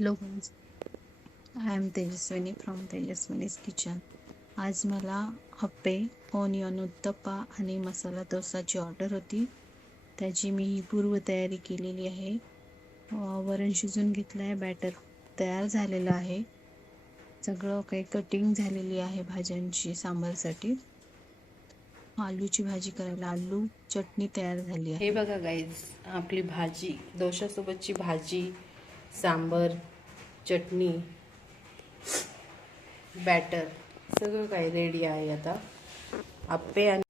Hello guys, I am Tejaswini from Tejaswini's kitchen. आज मला अप्पे, onion uttappa आणि मसाला डोसाची ऑर्डर होती. त्याची मी पूर्वतयारी केलेली आहे. वरण शिजून घेतलं आहे, बॅटर तयार झालेलं आहे. सगळं काही कटिंग झालेली आहे भाज्यांची सांबारसाठी. आलूची भाजी करायला आलू चटणी तयार झाली हे आहे. बघा गाईज, आपली भाजी, डोशासोबतची भाजी, सांबर, चटणी, बॅटर सगळं काही रेडी आहे. आता आप्पे आणि